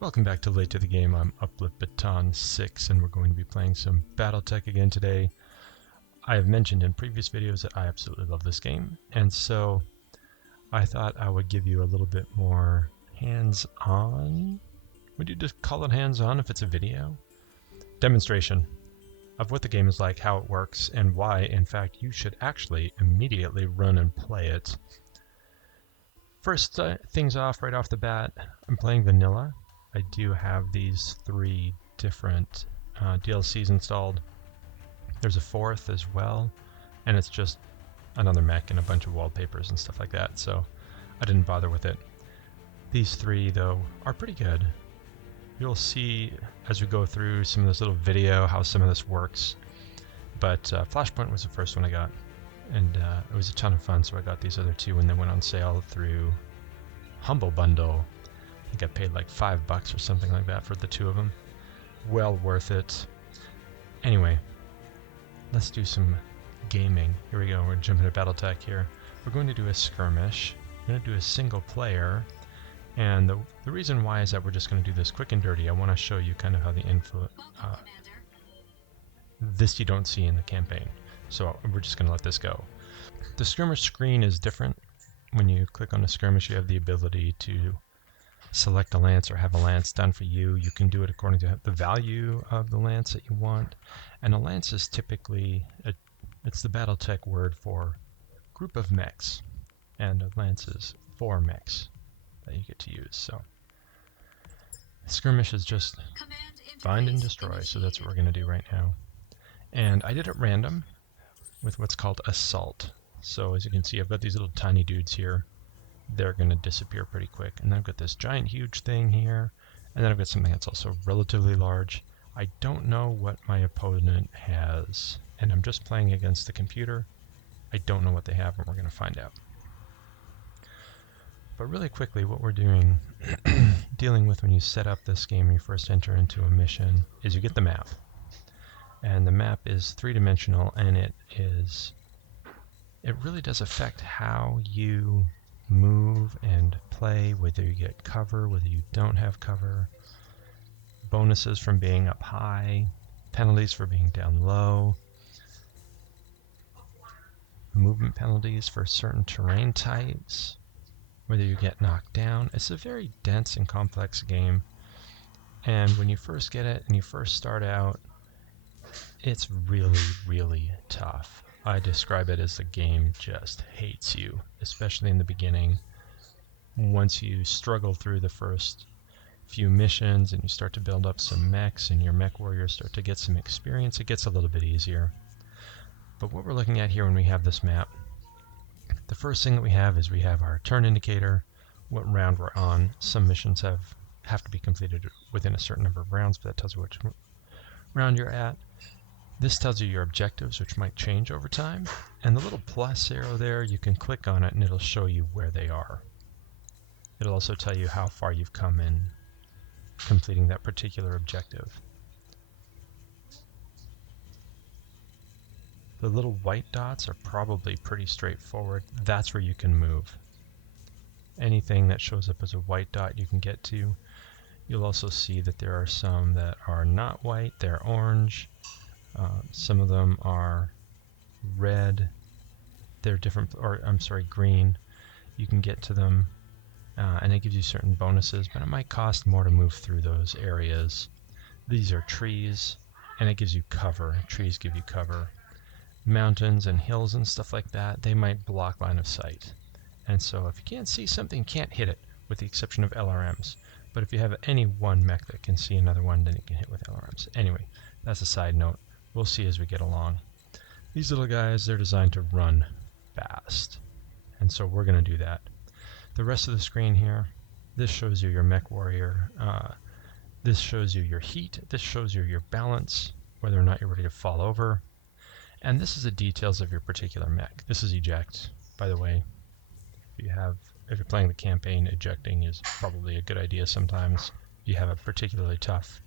Welcome back to Late to the Game. I'm Uplift Baton 6 and we're going to be playing some Battletech again today. I have mentioned in previous videos that I absolutely love this game, and so I thought I would give you a little bit more hands-on, would you just call it hands-on if it's a video? Demonstration of what the game is like, how it works, and why, in fact, you should actually immediately run and play it. First things off, right off the bat, I'm playing vanilla. I do have these 3 different DLCs installed. There's a 4th as well, and it's just another mech and a bunch of wallpapers and stuff like that, so I didn't bother with it. These 3, though, are pretty good. You'll see as we go through some of this little video how some of this works, but Flashpoint was the first one I got, and it was a ton of fun, so I got these other 2 when they went on sale through Humble Bundle. I think I paid like $5 or something like that for the 2 of them. Well worth it. Anyway, let's do some gaming. Here we go, we're jumping to Battletech here. We're going to do a skirmish. We're going to do a single player. And the reason why is that we're just going to do this quick and dirty. I want to show you kind of how the this you don't see in the campaign. So we're just going to let this go. The skirmish screen is different. When you click on a skirmish, you have the ability to select a lance or have a lance done for you. You can do it according to the value of the lance that you want. And a lance is typically, it's the Battletech word for group of mechs. And a lance is 4 mechs that you get to use. So skirmish is just find and destroy. So that's what we're going to do right now. And I did it random with what's called assault. So as you can see, I've got these little tiny dudes here. They're going to disappear pretty quick. And then I've got this giant huge thing here, and then I've got something that's also relatively large. I don't know what my opponent has, and I'm just playing against the computer. I don't know what they have, and we're going to find out. But really quickly, what we're doing, dealing with when you set up this game and you first enter into a mission, is you get the map. And the map is 3-dimensional, and it really does affect how you move and play, whether you get cover, whether you don't have cover, bonuses from being up high, penalties for being down low, movement penalties for certain terrain types, whether you get knocked down. It's a very dense and complex game, and when you first get it and you first start out, it's really, really tough. I describe it as the game just hates you, especially in the beginning. Once you struggle through the first few missions and you start to build up some mechs and your mech warriors start to get some experience, it gets a little bit easier. But what we're looking at here when we have this map, the first thing that we have is we have our turn indicator, what round we're on. Some missions have to be completed within a certain number of rounds, but that tells you which round you're at. This tells you your objectives, which might change over time, and the little plus arrow there, you can click on it and it'll show you where they are. It'll also tell you how far you've come in completing that particular objective. The little white dots are probably pretty straightforward. That's where you can move. Anything that shows up as a white dot you can get to. You'll also see that there are some that are not white, they're orange. Some of them are red, they're different, or I'm sorry, green. You can get to them, and it gives you certain bonuses, but it might cost more to move through those areas. These are trees, and it gives you cover. Trees give you cover. Mountains and hills and stuff like that, they might block line of sight. And so if you can't see something, you can't hit it, with the exception of LRMs. But if you have any one mech that can see another one, then you can hit with LRMs. Anyway, that's a side note. We'll see as we get along. These little guys, they're designed to run fast, and so we're going to do that. The rest of the screen here, this shows you your mech warrior, this shows you your heat, this shows you your balance, whether or not you're ready to fall over, and this is the details of your particular mech. This is eject, by the way. If you're playing the campaign, ejecting is probably a good idea sometimes. If you have a particularly tough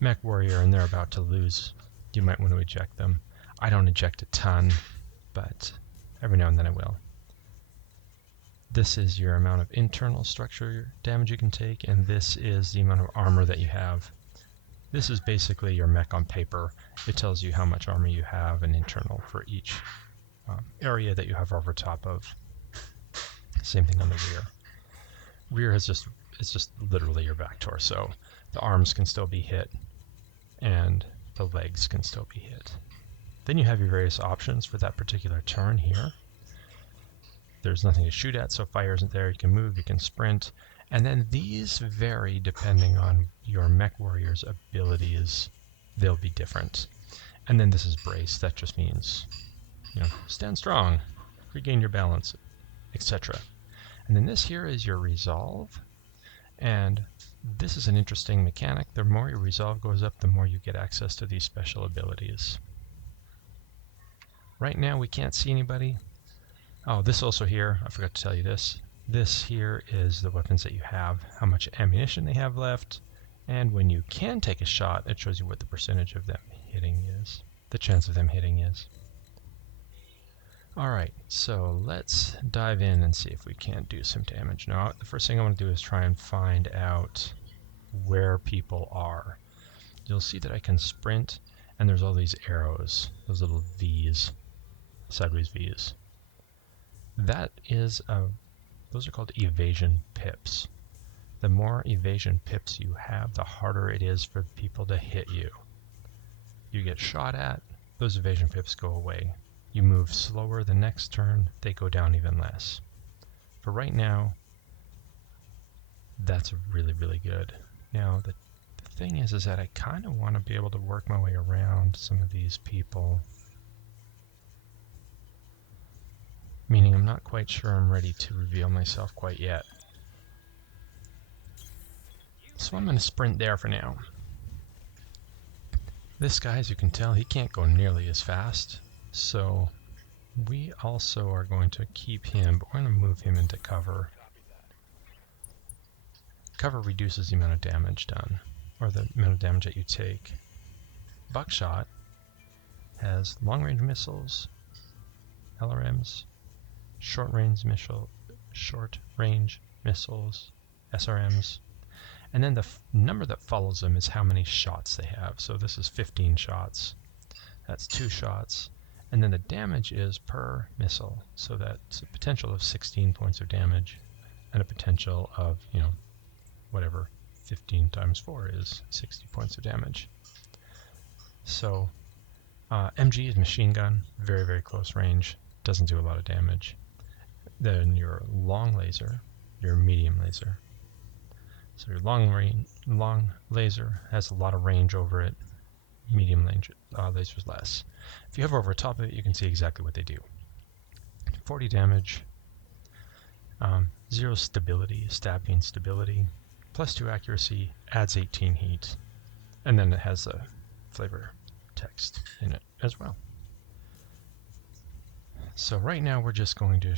mech warrior and they're about to lose, you might want to eject them. I don't eject a ton, but every now and then I will. This is your amount of internal structure damage you can take, and this is the amount of armor that you have. This is basically your mech on paper. It tells you how much armor you have and internal for each area that you have over top of. Same thing on the rear. Rear is just literally your back torso. The arms can still be hit, and the legs can still be hit. Then you have your various options for that particular turn here. There's nothing to shoot at, so fire isn't there. You can move, you can sprint, and then these vary depending on your mech warrior's abilities. They'll be different. And then this is brace. That just means, stand strong, regain your balance, etc. And then this here is your resolve, and this is an interesting mechanic. The more your resolve goes up, the more you get access to these special abilities. Right now we can't see anybody. Oh, this also here, I forgot to tell you this. This here is the weapons that you have, how much ammunition they have left, and when you can take a shot, it shows you what the percentage of them hitting is, the chance of them hitting is. Alright, so let's dive in and see if we can't do some damage. Now, the first thing I want to do is try and find out where people are. You'll see that I can sprint, and there's all these arrows, those little V's, sideways V's. Those are called evasion pips. The more evasion pips you have, the harder it is for people to hit you. You get shot at, those evasion pips go away. You move slower the next turn, they go down even less. For right now, that's really, really good. Now, the thing is that I kind of want to be able to work my way around some of these people. Meaning I'm not quite sure I'm ready to reveal myself quite yet. So I'm going to sprint there for now. This guy, as you can tell, he can't go nearly as fast. So we also are going to keep him, but we're going to move him into cover. Cover reduces the amount of damage done, or the amount of damage that you take. Buckshot has long-range missiles, LRMs, short-range missiles, SRMs, and then the number that follows them is how many shots they have. So this is 15 shots. That's 2 shots. And then the damage is per missile. So that's a potential of 16 points of damage and a potential of, whatever 15 times 4 is 60 points of damage. So MG is machine gun, very, very close range, doesn't do a lot of damage. Then your long laser, your medium laser. So your long laser has a lot of range over it. Medium laser is less. If you hover over top of it, you can see exactly what they do. 40 damage, 0 stability, stabbing stability, +2 accuracy, adds 18 heat, and then it has a flavor text in it as well. So right now we're just going to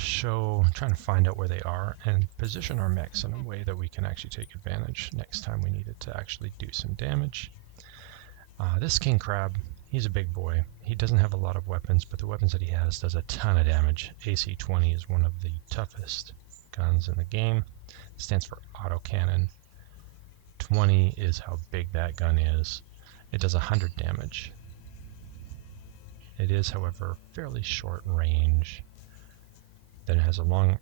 trying to find out where they are and position our mechs in a way that we can actually take advantage next time we need it to actually do some damage. This King Crab, he's a big boy. He doesn't have a lot of weapons, but the weapons that he has does a ton of damage. AC-20 is one of the toughest guns in the game. It stands for autocannon. 20 is how big that gun is. It does 100 damage. It is, however, fairly short range. Then it has a long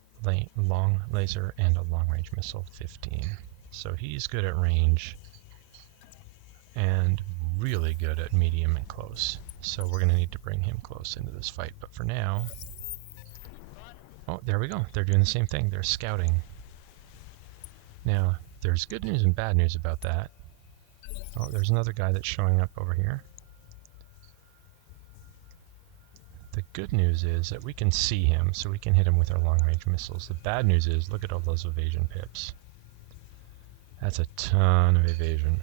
laser and a long-range missile, 15. So he's good at range and really good at medium and close. So we're going to need to bring him close into this fight. But for now... Oh, there we go. They're doing the same thing. They're scouting. Now, there's good news and bad news about that. Oh, there's another guy that's showing up over here. The good news is that we can see him, so we can hit him with our long-range missiles. The bad news is, look at all those evasion pips. That's a ton of evasion.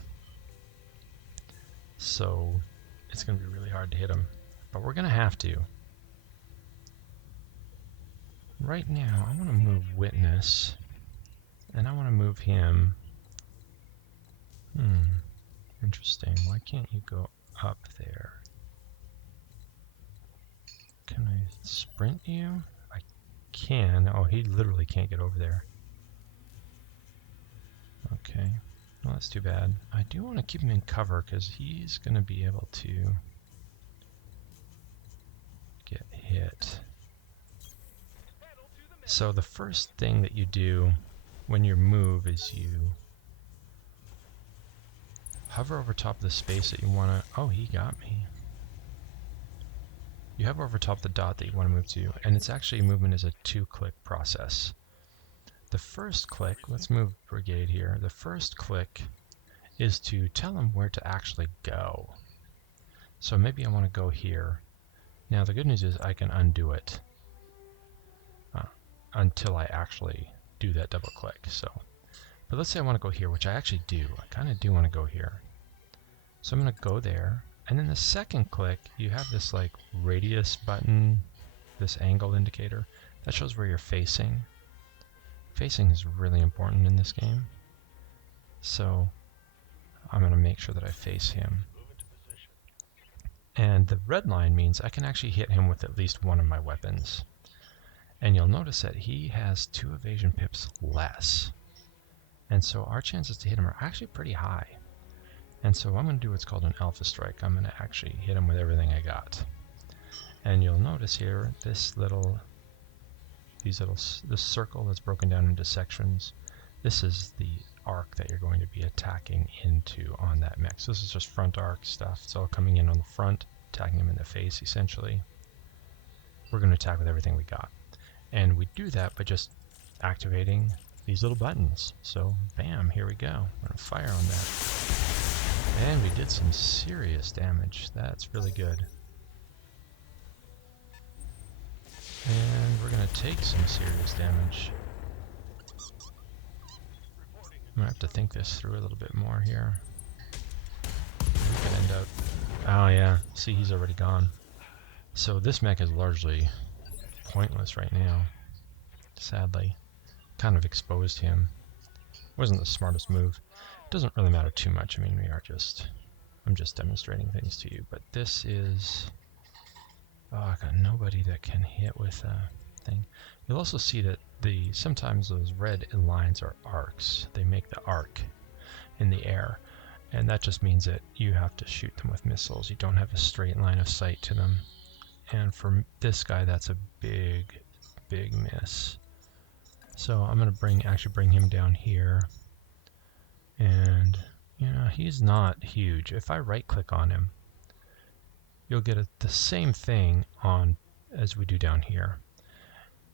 So, it's going to be really hard to hit him. But we're going to have to. Right now, I want to move Witness, and I want to move him. Interesting. Why can't you go up there? Can I sprint you? can. Oh, he literally can't get over there. Okay. Well, that's too bad. I do want to keep him in cover because he's going to be able to get hit. So the first thing that you do when you move is you hover over top of the space that you want to... Oh, he got me. You hover over top of the dot that you want to move to, and it's actually movement is a 2-click process. The first click, let's move brigade here. The first click is to tell him where to actually go. So maybe I want to go here. Now the good news is I can undo it until I actually do that double click. So, but let's say I want to go here, which I actually do. I kind of do want to go here. So I'm going to go there, and then the second click, you have this like radius button, this angle indicator that shows where you're facing. Facing is really important in this game, so I'm going to make sure that I face him. And the red line means I can actually hit him with at least one of my weapons. And you'll notice that he has 2 evasion pips less. And so our chances to hit him are actually pretty high. And so I'm going to do what's called an alpha strike. I'm going to actually hit him with everything I got. And you'll notice here this circle that's broken down into sections. This is the arc that you're going to be attacking into on that mech. So this is just front arc stuff. It's all coming in on the front, attacking him in the face essentially. We're going to attack with everything we got. And we do that by just activating these little buttons. So bam, here we go. We're going to fire on that. And we did some serious damage. That's really good. And we're going to take some serious damage. I'm going to have to think this through a little bit more here. We could end up... Oh yeah, see, he's already gone. So this mech is largely pointless right now. Sadly. Kind of exposed him. Wasn't the smartest move. Doesn't really matter too much. I mean, I'm just demonstrating things to you. But this is... Oh, I got nobody that can hit with a thing. You'll also see that sometimes those red lines are arcs. They make the arc in the air. And that just means that you have to shoot them with missiles. You don't have a straight line of sight to them. And for this guy, that's a big, big miss. So I'm going to actually bring him down here. And, you know, he's not huge. If I right-click on him, you'll get the same thing as we do down here.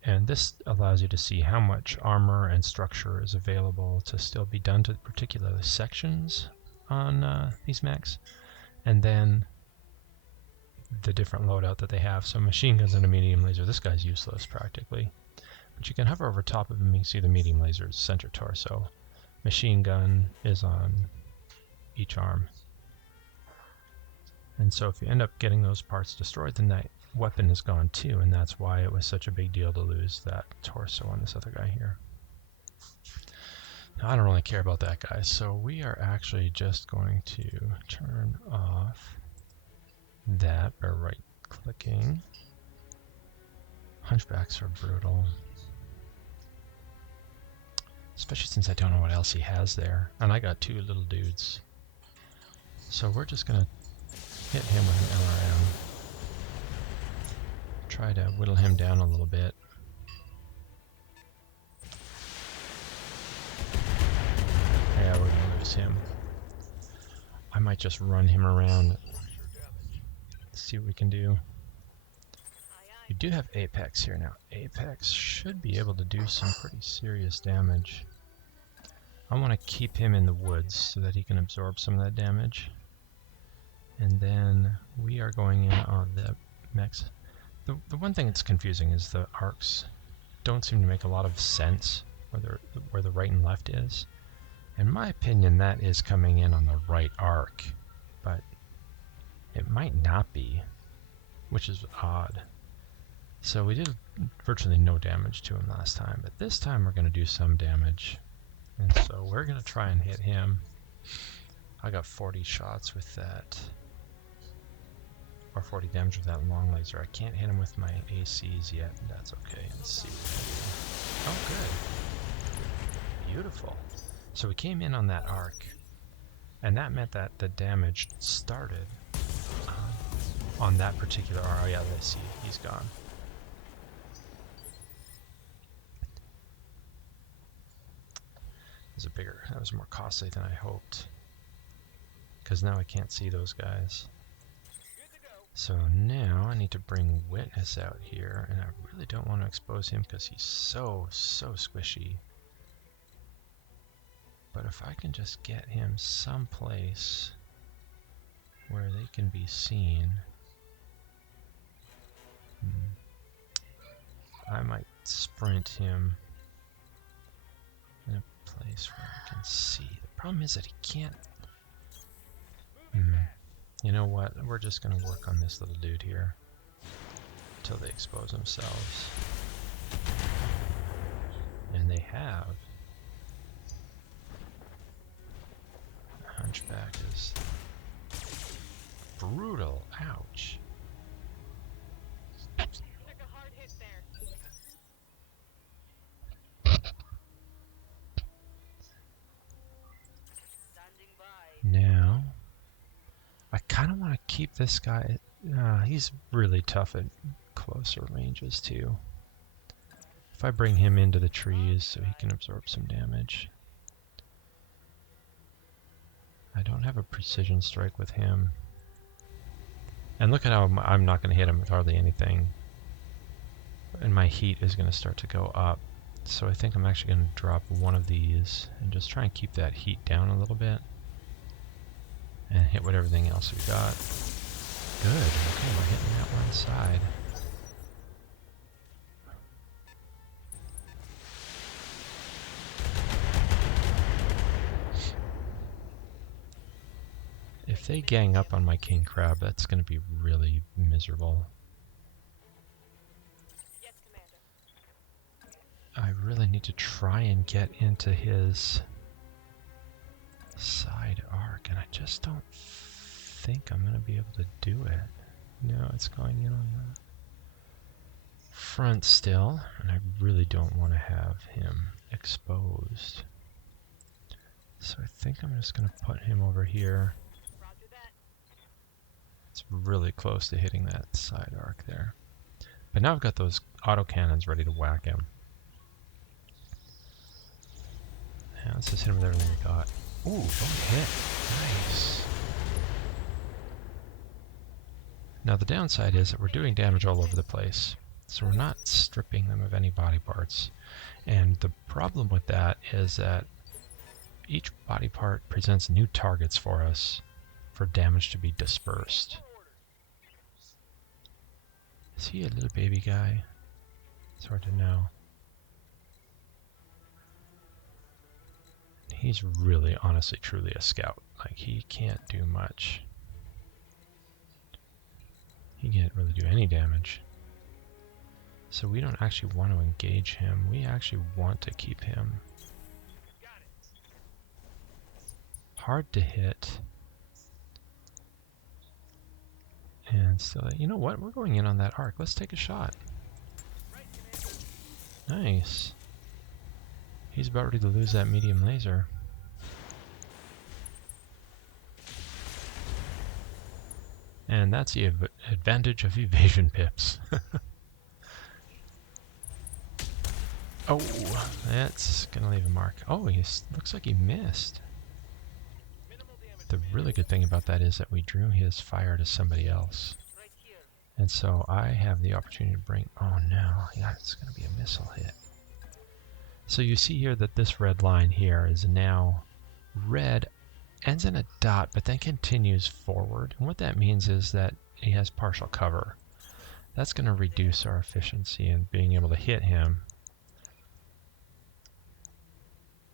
And this allows you to see how much armor and structure is available to still be done to particular sections on these mechs. And then the different loadout that they have. So machine guns and a medium laser. This guy's useless practically. But you can hover over top of him and you can see the medium laser's center torso. Machine gun is on each arm. And so if you end up getting those parts destroyed, then that weapon is gone too, and that's why it was such a big deal to lose that torso on this other guy here. Now, I don't really care about that guy, so we are actually just going to turn off that by right-clicking. Hunchbacks are brutal. Especially since I don't know what else he has there. And I got 2 little dudes. So we're just going to hit him with an LRM. Try to whittle him down a little bit. Yeah, we're going to lose him. I might just run him around. See what we can do. We do have Apex here now. Apex should be able to do some pretty serious damage. I want to keep him in the woods so that he can absorb some of that damage. And then we are going in on the mechs. The one thing that's confusing is the arcs don't seem to make a lot of sense where the right and left is. In my opinion, that is coming in on the right arc, but it might not be, which is odd. So we did virtually no damage to him last time, but this time we're going to do some damage. And so we're going to try and hit him. I got 40 shots with that. or 40 damage with that long laser. I can't hit him with my ACs yet. That's okay. Let's see. Oh, good. Beautiful. So we came in on that arc, and that meant that the damage started on that particular arc. Oh yeah, let's see. He's gone. That was more costly than I hoped. Because now I can't see those guys. So now I need to bring Witness out here, and I really don't want to expose him because he's so squishy. But if I can just get him someplace where they can be seen, I might sprint him in a place where I can see. The problem is that he can't. You know what? We're just going to work on this little dude here until they expose themselves. And they have. The Hunchback is brutal. Ouch. Took a hard hit there. Standing by. Now, I kind of want to keep this guy. He's really tough at closer ranges too. If I bring him into the trees so he can absorb some damage. I don't have a precision strike with him. And look at how I'm not going to hit him with hardly anything. And my heat is going to start to go up. So I think I'm actually going to drop one of these and just try and keep that heat down a little bit. And hit with everything else we got. Good. Okay, we're hitting that one side. If they gang up on my king crab, that's going to be really miserable. Yes, Commander. I really need to try and get into his side arc, and I just don't think I'm going to be able to do it. No, it's going in on the front still, and I really don't want to have him exposed. So I think I'm just going to put him over here. Roger that. It's really close to hitting that side arc there. But now I've got those autocannons ready to whack him. Yeah, let's just hit him with everything we got. Ooh, don't hit. Nice. Now the downside is that we're doing damage all over the place. So we're not stripping them of any body parts. And the problem with that is that each body part presents new targets for us for damage to be dispersed. Is he a little baby guy? It's hard to know. He's really, honestly, truly a scout. Like, he can't do much. He can't really do any damage. So we don't actually want to engage him. We actually want to keep him. Hard to hit. And so, you know what? We're going in on that arc. Let's take a shot. Nice. He's about ready to lose that medium laser. And that's the advantage of evasion pips. Oh, that's gonna leave a mark. Oh, he looks like he missed. The really good thing about that is that we drew his fire to somebody else. Right here. And so I have the opportunity to bring... Oh no, yeah, it's gonna be a missile hit. So you see here that this red line here is now red, ends in a dot, but then continues forward. And what that means is that he has partial cover. That's going to reduce our efficiency in being able to hit him.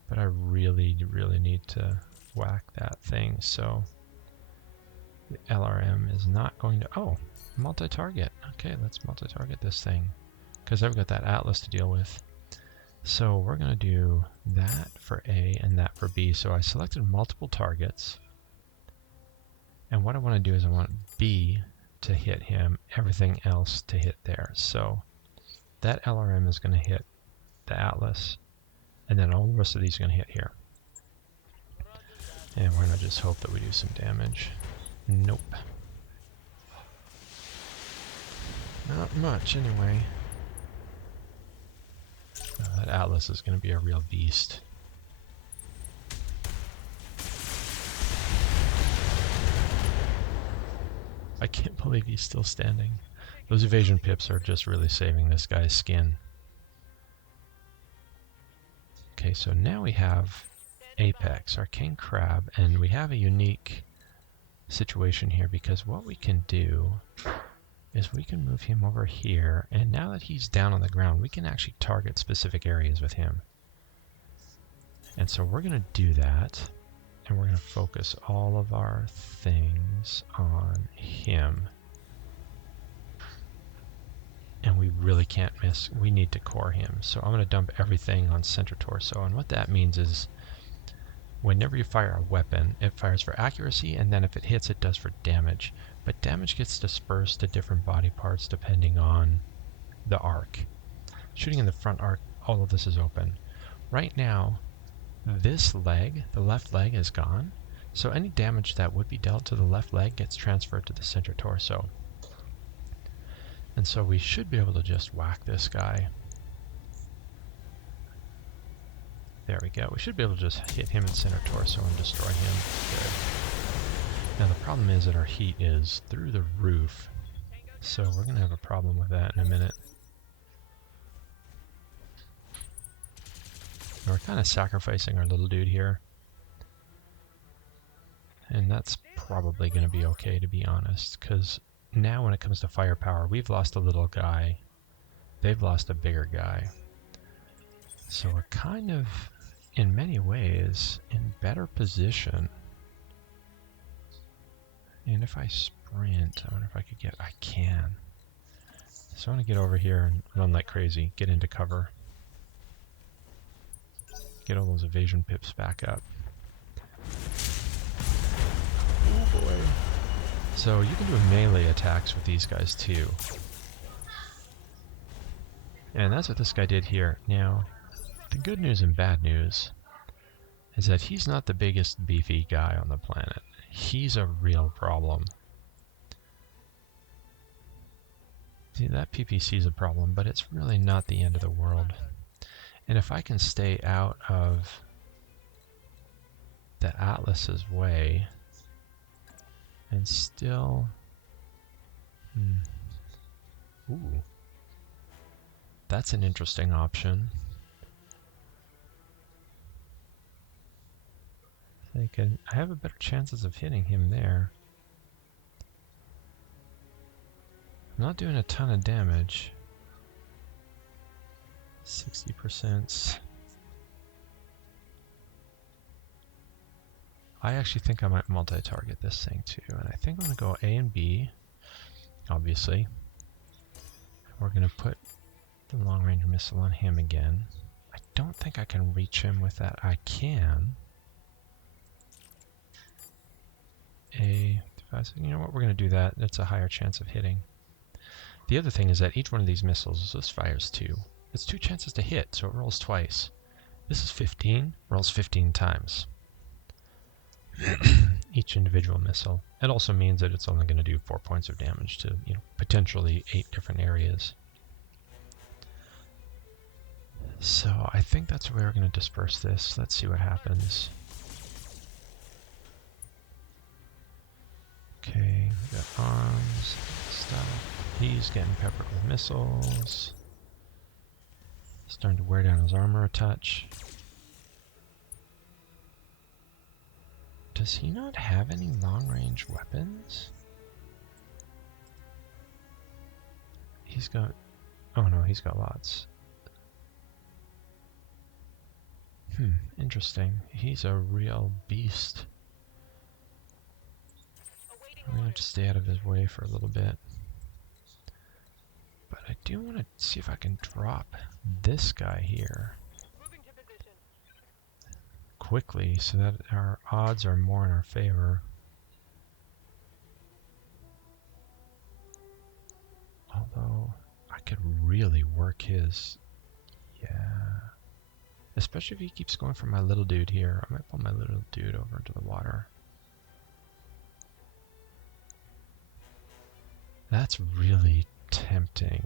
But I really, really need to whack that thing. So the LRM is not going to... Oh, multi-target. Okay, let's multi-target this thing. Because I've got that Atlas to deal with. So we're going to do that for A and that for B. So I selected multiple targets. And what I want to do is I want B to hit him, everything else to hit there. So that LRM is going to hit the Atlas, and then all the rest of these are going to hit here. And we're going to just hope that we do some damage. Nope. Not much, anyway. That Atlas is going to be a real beast. I can't believe he's still standing. Those evasion pips are just really saving this guy's skin. Okay, so now we have Apex, our king crab, and we have a unique situation here because what we can do is we can move him over here, and now that he's down on the ground, we can actually target specific areas with him. And so we're going to do that, and we're going to focus all of our things on him. And we really can't miss. We need to core him. So I'm going to dump everything on center torso. And what that means is whenever you fire a weapon, it fires for accuracy, and then if it hits, it does for damage. But damage gets dispersed to different body parts depending on the arc. Shooting in the front arc, all of this is open. Right now, this leg, the left leg, is gone. So any damage that would be dealt to the left leg gets transferred to the center torso. And so we should be able to just whack this guy. There we go. We should be able to just hit him in center torso and destroy him. Good. Now the problem is that our heat is through the roof. So we're going to have a problem with that in a minute. And we're kind of sacrificing our little dude here. And that's probably going to be okay, to be honest, because now when it comes to firepower, we've lost a little guy. They've lost a bigger guy. So we're kind of, in many ways, in better position. And if I sprint, I wonder if I could get... I can. So I want to get over here and run like crazy. Get into cover. Get all those evasion pips back up. Oh boy. So you can do melee attacks with these guys too. And that's what this guy did here. Now, the good news and bad news is that he's not the biggest beefy guy on the planet. He's a real problem. See, that PPC is a problem, but it's really not the end of the world. And if I can stay out of the Atlas's way and still... Ooh. That's an interesting option. I have a better chances of hitting him there. I'm not doing a ton of damage. 60%. I actually think I might multi-target this thing too, and I think I'm going to go A and B, obviously. We're going to put the long-range missile on him again. I don't think I can reach him with that. I can. You know what, we're going to do that. That's a higher chance of hitting. The other thing is that each one of these missiles, this fires 2. It's 2 chances to hit, so it rolls twice. This is 15, rolls 15 times. Each individual missile. It also means that it's only going to do 4 points of damage to, potentially 8 different areas. So I think that's where we're going to disperse this. Let's see what happens. Okay, we got arms, stuff. He's getting peppered with missiles. Starting to wear down his armor a touch. Does he not have any long-range weapons? He's got... Oh no, he's got lots. Interesting. He's a real beast. I'm going to have to stay out of his way for a little bit. But I do want to see if I can drop this guy here quickly so that our odds are more in our favor. That could really work his... Yeah. Especially if he keeps going for my little dude here. I might pull my little dude over into the water. That's really tempting.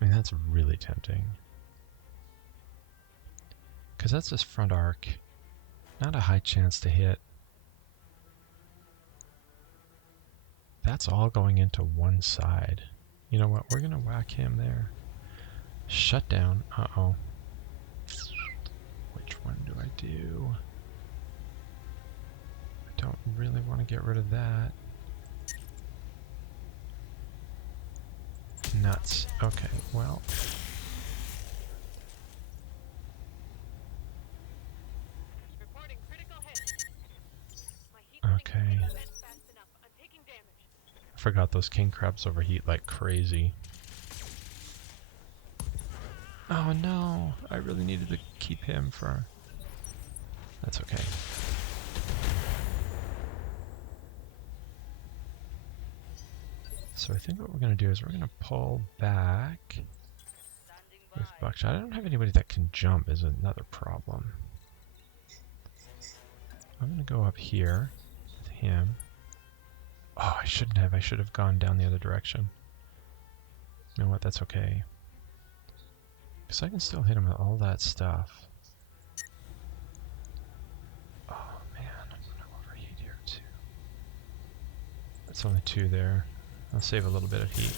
I mean, that's really tempting. Because that's his front arc. Not a high chance to hit. That's all going into one side. You know what? We're going to whack him there. Shut down. Uh-oh. Which one do I do? I don't really want to get rid of that. Nuts. Okay, well. Reporting critical hit. My heat Okay. sinking isn't fast enough. I'm taking damage. I forgot those king crabs overheat like crazy. Oh no! I really needed to keep him for... That's okay. So I think what we're going to do is we're going to pull back Standing by. with buckshot. I don't have anybody that can jump is another problem. I'm going to go up here with him. Oh, I shouldn't have. I should have gone down the other direction. You know what? That's okay. Because I can still hit him with all that stuff. Oh man, I'm going to overheat here too. That's only 2 there. I'll save a little bit of heat.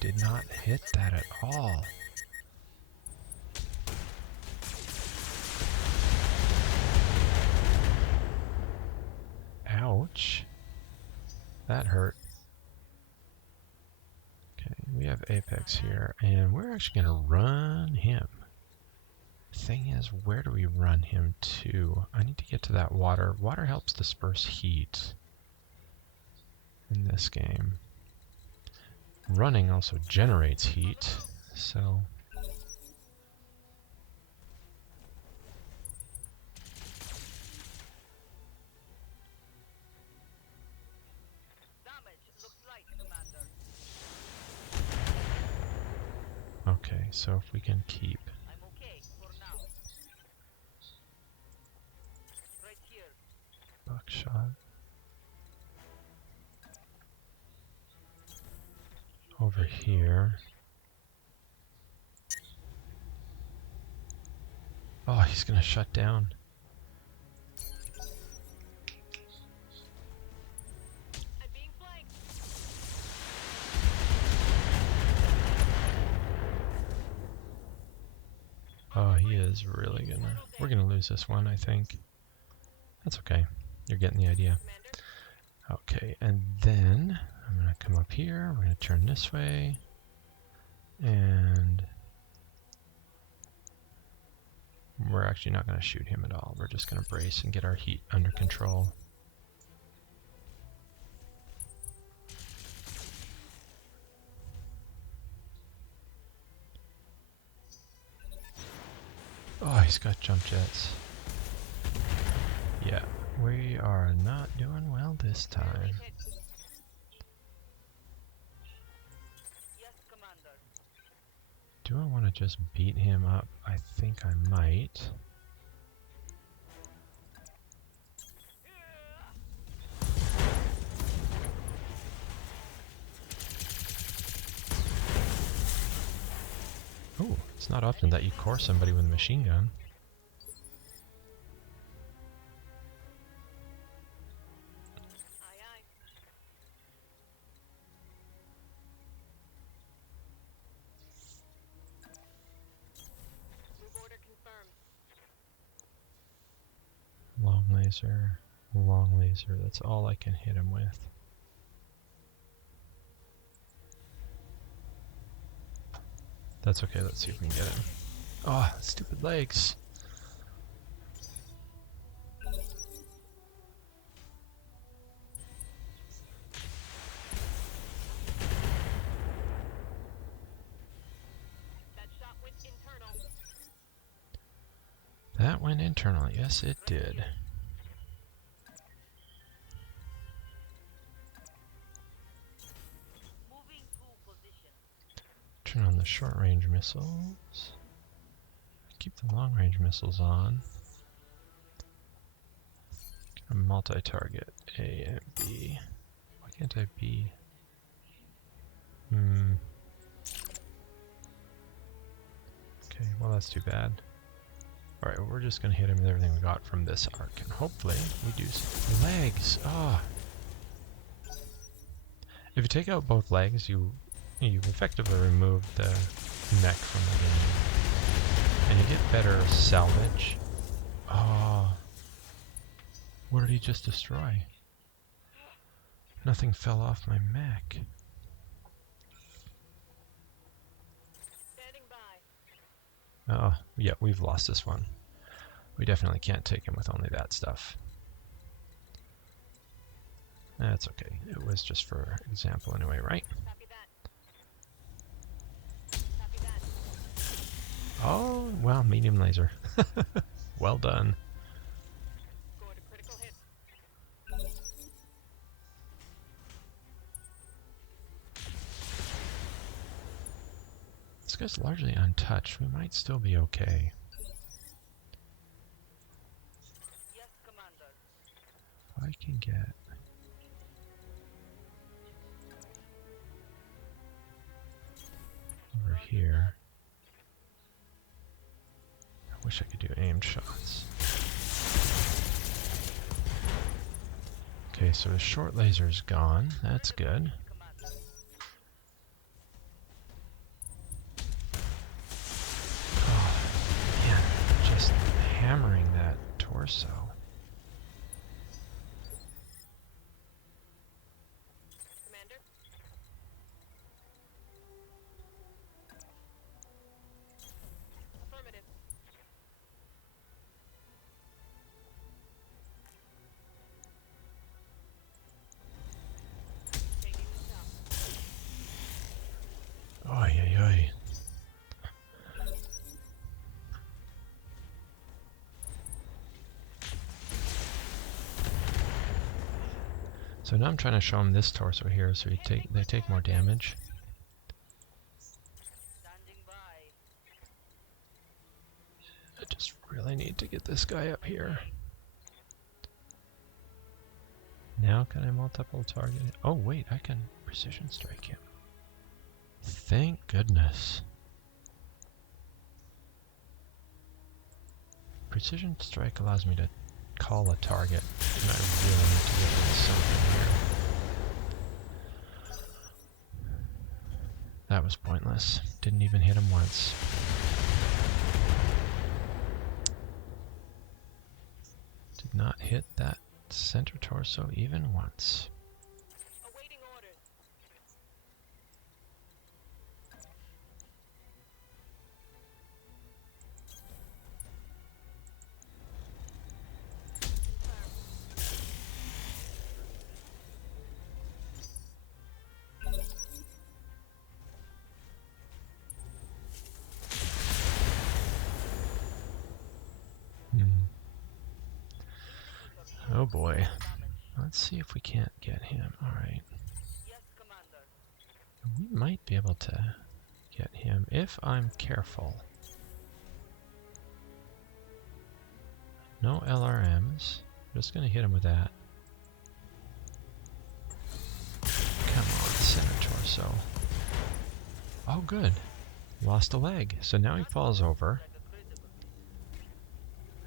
Did not hit that at all. Ouch. That hurt. Okay, we have Apex here, and we're actually going to run him. Thing is, where do we run him to? I need to get to that water. Water helps disperse heat in this game. Running also generates heat, so... Damage looks light, Commander. Okay, so if we can keep... I'm okay for now. Right here. Buckshot. Over here. Oh, he's gonna shut down. I'm being flanked. Oh, he is really gonna... We're gonna lose this one, I think. That's okay. You're getting the idea. Commander. Okay, and then I'm gonna come up here. We're gonna turn this way. And... we're actually not gonna shoot him at all. We're just gonna brace and get our heat under control. Oh, he's got jump jets. Yeah, we are not doing well this time. Barely hit. Yes, Commander. Do I want to just beat him up? I think I might. Oh, it's not often that you core somebody with a machine gun. Aye, aye. Move order confirmed. Long laser. That's all I can hit him with. That's okay, let's see if we can get him. Oh, stupid legs. That shot went internal. That went internal, yes it did. Turn on the short-range missiles. Keep the long-range missiles on. A multi-target A and B. Why can't I B? Okay, well that's too bad. Alright, well, we're just gonna hit him with everything we got from this arc, and hopefully we do some legs. Ah! If you take out both legs, you've effectively removed the mech from the game. And you get better salvage. Oh. What did he just destroy? Nothing fell off my mech. Standing by. Oh, yeah, we've lost this one. We definitely can't take him with only that stuff. That's okay. It was just for example anyway, right? Copy that. Copy that. Oh, well, medium laser. Well done. Scored a critical hit. This guy's largely untouched. We might still be okay. Yes, Commander. If I can get... over here. I wish I could do aimed shots. Okay, so the short laser's gone. That's good. Commander. Oh, man, just hammering that torso. Commander. Affirmative. Taking the top. Oy, oy, oy. So now I'm trying to show them this torso here, so they take more damage. Standing by. I just really need to get this guy up here. Now can I multiple target it? Oh wait, I can precision strike him. Thank goodness. Precision strike allows me to call a target, and I really need to get this something here. That was pointless. Didn't even hit him once. Did not hit that center torso even once. Awaiting orders. Oh boy. Let's see if we can't get him. Alright. Yes, Commander. We might be able to get him if I'm careful. No LRMs. Just gonna hit him with that. Come on, center torso. Oh good. Lost a leg. So now he falls over.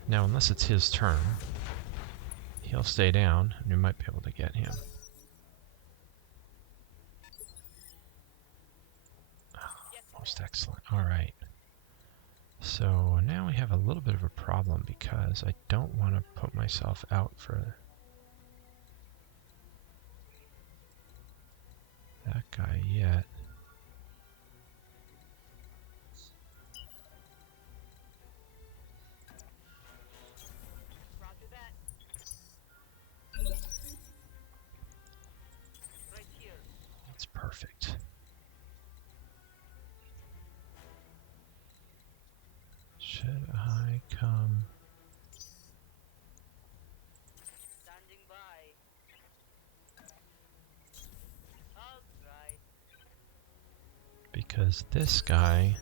Now unless it's his turn, he'll stay down and we might be able to get him. Most excellent. Alright. So now we have a little bit of a problem because I don't want to put myself out for that guy yet. Roger that. Right here. That's perfect. Should I come? Standing by. All right. Because this guy...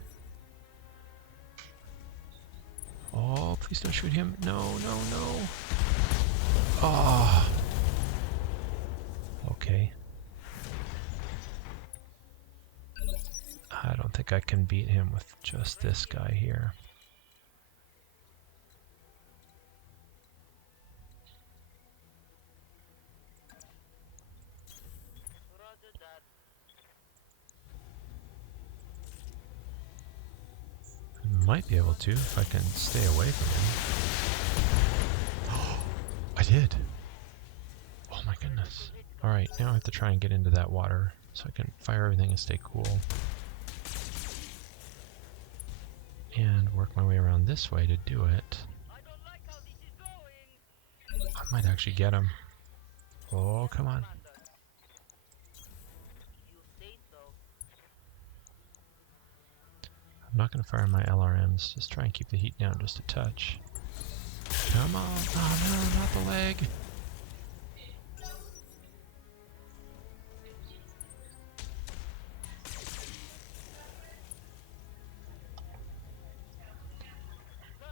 Oh, please don't shoot him. No, no, no. Oh. Okay. I don't think I can beat him with just this guy here. Roger that. I might be able to if I can stay away from him. I did! Oh my goodness. Alright, now I have to try and get into that water so I can fire everything and stay cool. And work my way around this way to do it. I don't like how this is going. I might actually get him. Oh, come on. Commander. You say so. I'm not going to fire my LRMs. Just try and keep the heat down just a touch. Come on. Oh no, not the leg.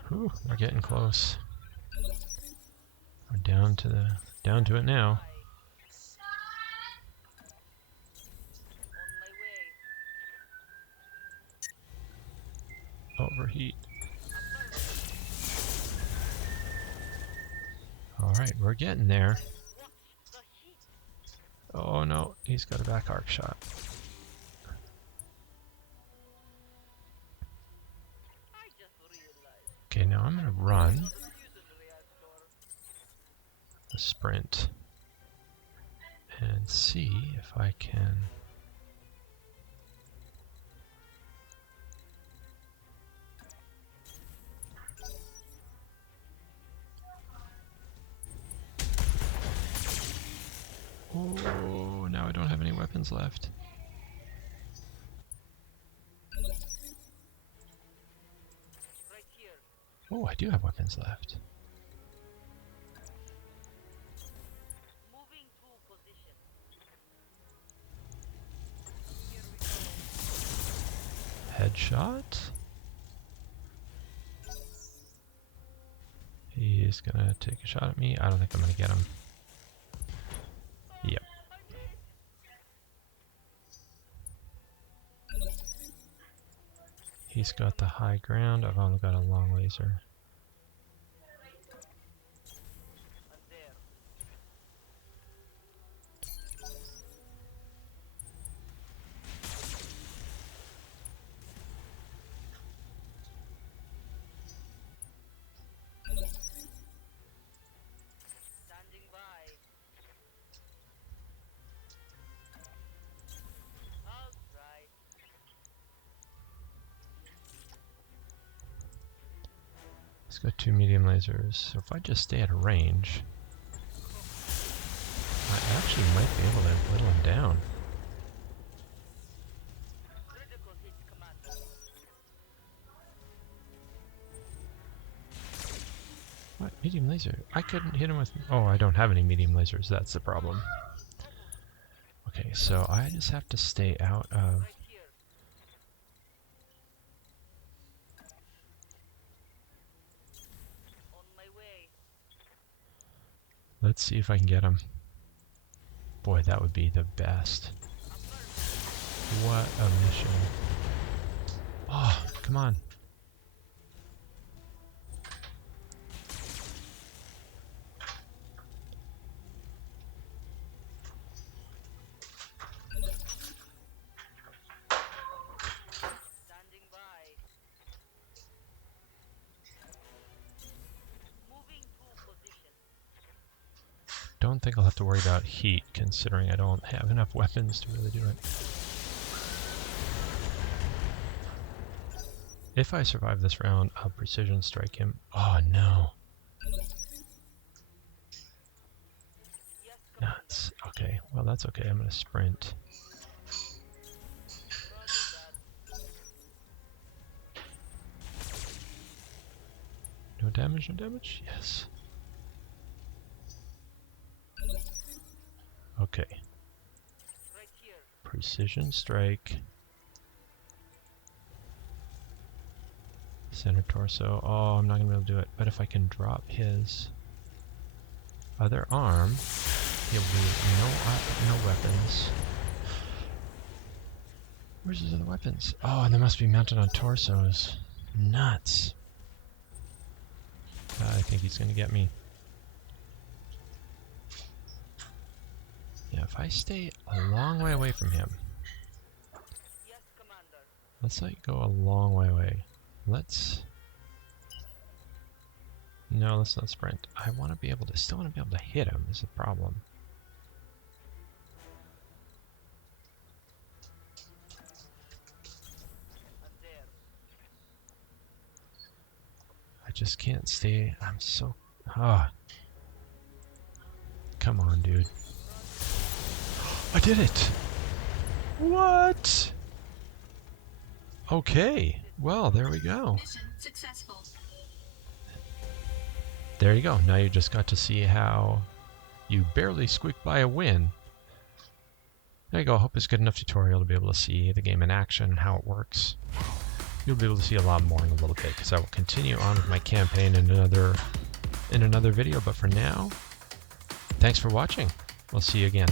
Whew, we're getting close. We're down to it now. On my way. Overheat. Affirmative. Alright, we're getting there. Watch the heat. Oh no, he's got a back arc shot. I just realized. Okay, now I'm gonna run The fusion reactor. the sprint and see if I can. Oh, now I don't have any weapons left. Right here. Oh, I do have weapons left. Moving to position. Here we go. Headshot. He's gonna take a shot at me. I don't think I'm gonna get him. Yep. He's got the high ground. I've only got a long laser. And there. Standing by. I'll try. He's got 2 medium lasers. So if I just stay at a range, I actually might be able to whittle him down. Critical hit, Commander. What? Medium laser? I couldn't hit him with... Oh, I don't have any medium lasers. That's the problem. Okay, so I just have to stay out of... Right here. On my way. Let's see if I can get him. Boy, that would be the best. Affirmative. What a mission. Oh, come on. Standing by. Moving to position. Don't think I'll have to worry about heat, considering I don't have enough weapons to really do it. If I survive this round, I'll precision strike him. Oh no. Yes, Commander. Nuts. Okay, well that's okay. I'm gonna sprint. Roger that. No damage, no damage? Yes. Okay. Right here. Precision strike. Center torso. Oh, I'm not going to be able to do it. But if I can drop his other arm, he'll be no weapons. Where's his other weapons? Oh, and they must be mounted on torsos. Nuts. I think he's going to get me. Yeah, if I stay a long way away from him. Yes, Commander. Let's like go a long way away. No, let's not sprint. I want to be able to, still want to be able to hit him is the problem. I'm there. I just can't stay, I'm so, Come on, dude. I did it! What? Okay, well, there we go. Mission successful. There you go. Now you just got to see how you barely squeaked by a win. There you go. I hope it's a good enough tutorial to be able to see the game in action and how it works. You'll be able to see a lot more in a little bit because I will continue on with my campaign in another video. But for now, thanks for watching. We'll see you again.